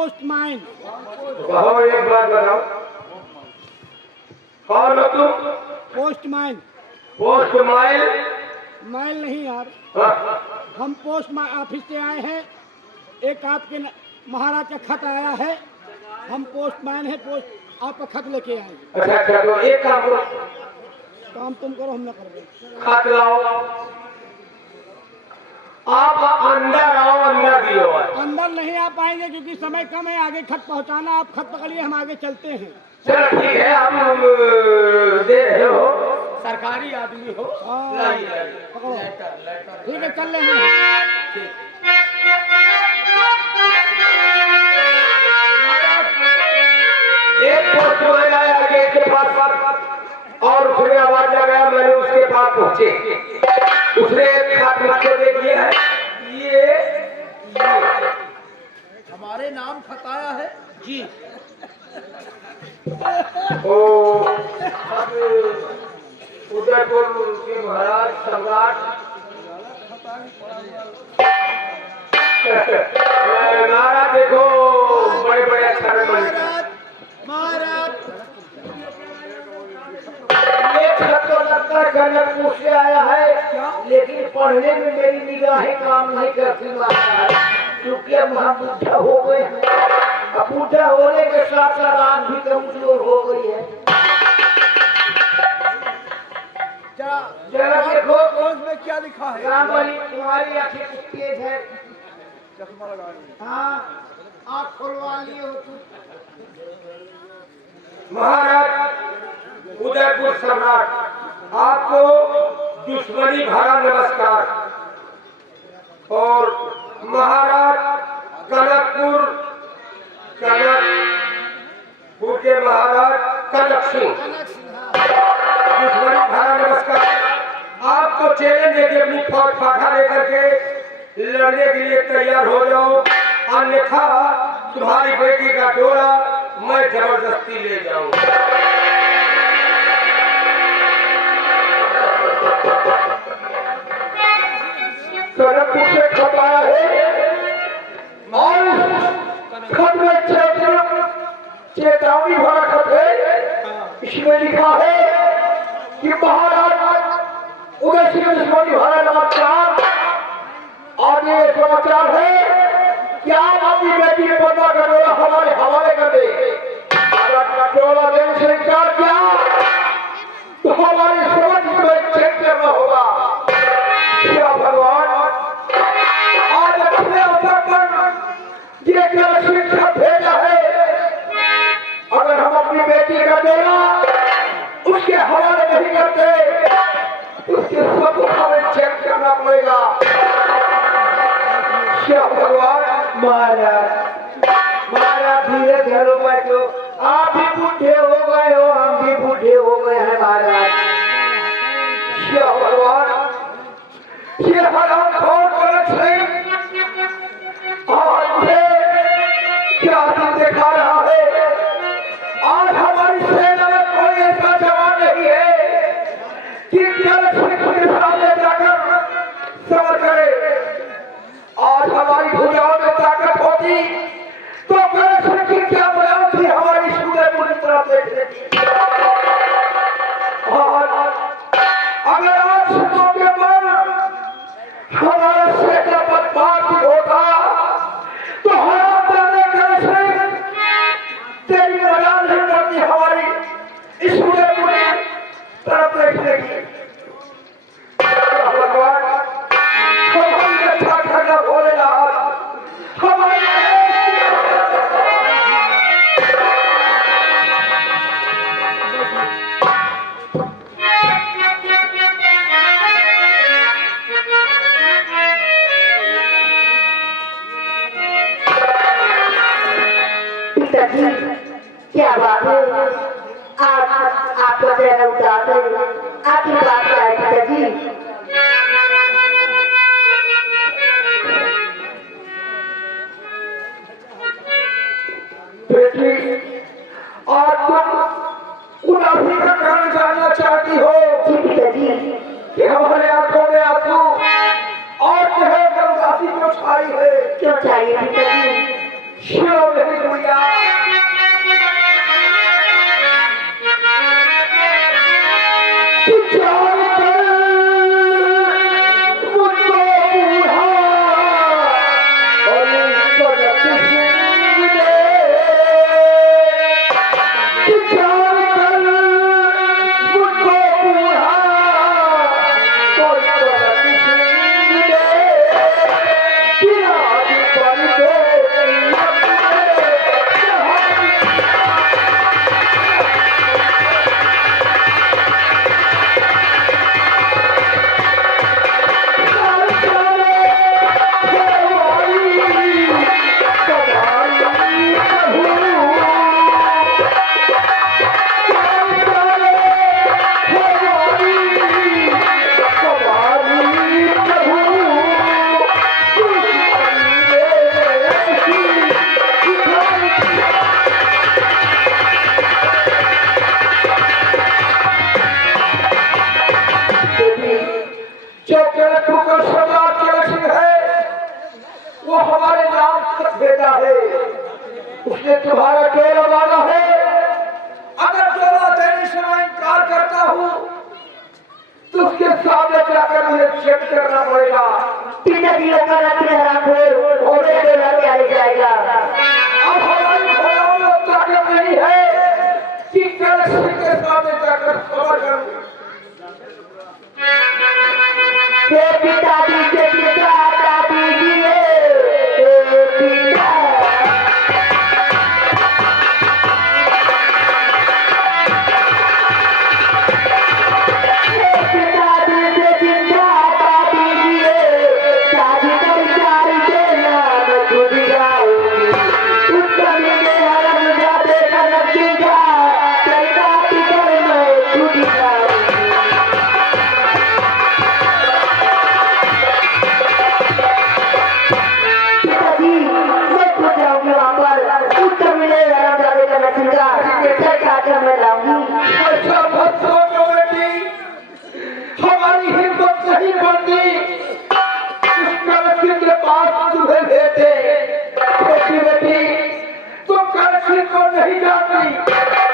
Postman. कहो एक बात बताओ, कौन हो तुम? पोस्टमैन। पोस्टमैन? मैल नहीं यार, हाँ। हम पोस्ट ऑफिस से आए हैं। एक आपके महाराज का खत आया है, हम पोस्टमैन है, पोस्ट आपका खत लेके आए। अच्छा अच्छा, तो एक काम करो, काम तुम करो, हम ना करोगे। खत लाओ, आप अंदर आओ, अंदर दियो। अंदर नहीं आ पाएंगे क्योंकि समय कम है, आगे खत पहुंचाना। आप खत पकड़िए, हम आगे चलते हैं। चलो ठीक है, हम दे रहे हो, सरकारी आदमी हो। पकड़ो, ठीक है, चल रहे हैं। एक पोस्टमैन आया गेट के पास और उसने आवाज लगाया, मैंने उसके पास पहुंचे, उसने एक खत मुझको दे दिया है। ये हमारे नाम खत आया है जी। ओ उदयपुर के महाराज सम्राट महाराज, देखो बड़े बड़े अक्षर में महाराज एक खत तो लगता है जनकपुर से आया है, लेकिन पढ़ने में मेरी निगाहें काम नहीं करती महाराज, क्योंकि अब हम बूढ़ा हो गए हैं। अब बूढ़ा होने के साथ साथ आंख भी कमजोर हो गई है। जरा देखो में क्या लिखा है। राम वाली तुम्हारी आंखें कुछ तेज है। चश्मा लगा ली। हाँ, आँख खुलवा लिए हो तुम। महाराज उदयपुर सम्राट, आपको दुश्मनी भरा नमस्कार। और महाराज कनकपुर के महाराज कनक सिंह, दुश्मनी भरा नमस्कार। आपको चैलेंज है कि अपनी फौज फाखा लेकर के लड़ने के लिए तैयार हो जाओ, अन्यथा तुम्हारी बेटी का डोला मैं जबरदस्ती ले जाऊंगा। कनकपुर से खत आया है और खत में चेतावनी भरा खत है। इसमें लिखा है कि महाराज उदय सिंह दुश्मनी भरा नमस्कार, और ये समाचार है कि आप अपनी बेटी पद्मा का डोला हमारे हवाले कर दे। अगर डोला देने से इनकार किया तो हमारी समझ में चेक करना होगा। क्या भगवान आज अपने अवसर पर ये क्या शिक्षा भेजा है। अगर हम अपनी बेटी का डोला उसके हवाले नहीं करते, उसके सब हमें चेक करना पड़ेगा। क्या भगवान। महाराज धीरे धीरे बैठो, आप भी बूढ़े हो गए हो, हम भी बूढ़े हो गए हैं महाराज। क्या भगवान, ये हराम खोर कनक सिंह आज मुझे क्या दिन दिखा रहा है। आज हमारी सेना में कोई ऐसा जवान नहीं है कि कनक सिंह के सामने जाकर सबर करे। आज हमारी भुजाओं में ताकत होती तो कनक सिंह की क्या बुलाओ थी हमारी सूर्य पूरी तरह देखने की। अगर आज सुनों के पर हमारा सेना बदमाश होता तो हराम करने कनक सिंह तेरी मजाल नहीं करती हमारी इस सूर्य पूरी तरफ देखने की। भगवान हमारी रक्षा करना भोलेनाथ, हमारी पिताजी क्या बात है, आज आपका चेहरा उदास है, आपकी बात क्या है पिताजी। बेटी, और तुम उदासी का कारण जानना चाहती हो। जी पिताजी। कि हमारे आंखों में आंसू और चेहरे पर उदासी क्यों छाई है। क्यों चाहिए पिताजी। शिरों में एक्सेप्ट करना पड़ेगा। पिताजी का रखने हरामखोर और बेटा क्या ले जाएगा। अब हमारी घोड़ों में ताकत नहीं है कि कलश के सामने जाकर सभा करूं। पिताजी से पिता दीजिए पिता ऐसा मत सोचो बेटी, हमारी हिम्मत नहीं बनती उस कलश के पास तुम्हें भेजे। बेटी बेटी तुम कलश को नहीं जानती।